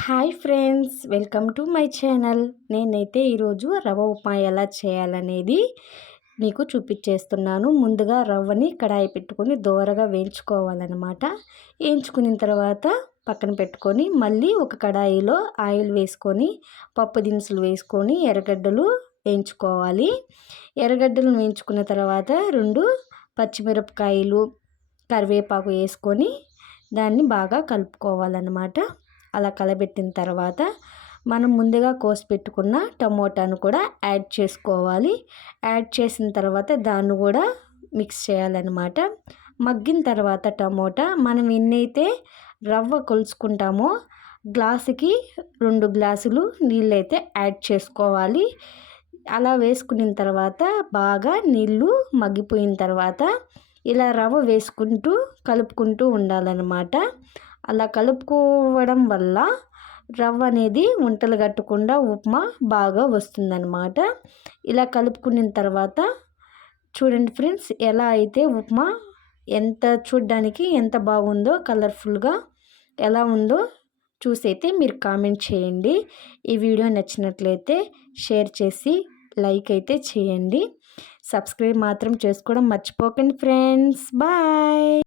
Hi friends, welcome to my channel. నేనైతే ఈరోజు రవ్వ ఉప్మా ఎలా చేయాలనేది మీకు చూపించేస్తున్నాను. ముందుగా రవ్వని కడాయి పెట్టుకొని దోరగా వేయించుకోవాలన్నమాట. వేయించుకున్న తర్వాత పక్కన పెట్టుకొని మళ్ళీ ఒక కడాయిలో ఆయిల్ వేసుకొని పప్పు దినుసులు వేసుకొని ఎర్రగడ్డలు వేయించుకోవాలి. ఎర్రగడ్డలు వేయించుకున్న తర్వాత 2 పచ్చిమిరపకాయలు కరివేపాకు వేసుకొని దాన్ని బాగా కలుపుకోవాలన్నమాట. అలా కలబెట్టిన తర్వాత మనం ముందుగా కోసి పెట్టుకున్న టమోటాను కూడా యాడ్ చేసుకోవాలి. యాడ్ చేసిన తర్వాత దాన్ని కూడా మిక్స్ చేయాలన్నమాట. మగ్గిన తర్వాత టమోటా మనం ఎన్నైతే రవ్వ కొలుచుకుంటామో గ్లాసుకి 2 గ్లాసులు నీళ్ళైతే యాడ్ చేసుకోవాలి. అలా వేసుకున్న తర్వాత బాగా నీళ్ళు మగ్గిపోయిన తర్వాత ఇలా రవ్వ వేసుకుంటూ కలుపుకుంటూ ఉండాలన్నమాట. అలా కలుపుకోవడం వల్ల రవ్వ అనేది ఉంటలు కట్టకుండా ఉప్మా బాగా వస్తుందన్నమాట. ఇలా కలుపుకున్న తర్వాత చూడండి ఫ్రెండ్స్, ఎలా అయితే ఉప్మా చూడడానికి ఎంత బాగుందో, కలర్ఫుల్గా ఎలా ఉందో చూసైతే మీరు కామెంట్ చేయండి. ఈ వీడియో నచ్చినట్లయితే షేర్ చేసి లైక్ అయితే చేయండి. సబ్స్క్రైబ్ మాత్రం చేసుకోవడం మర్చిపోకండి ఫ్రెండ్స్. బాయ్.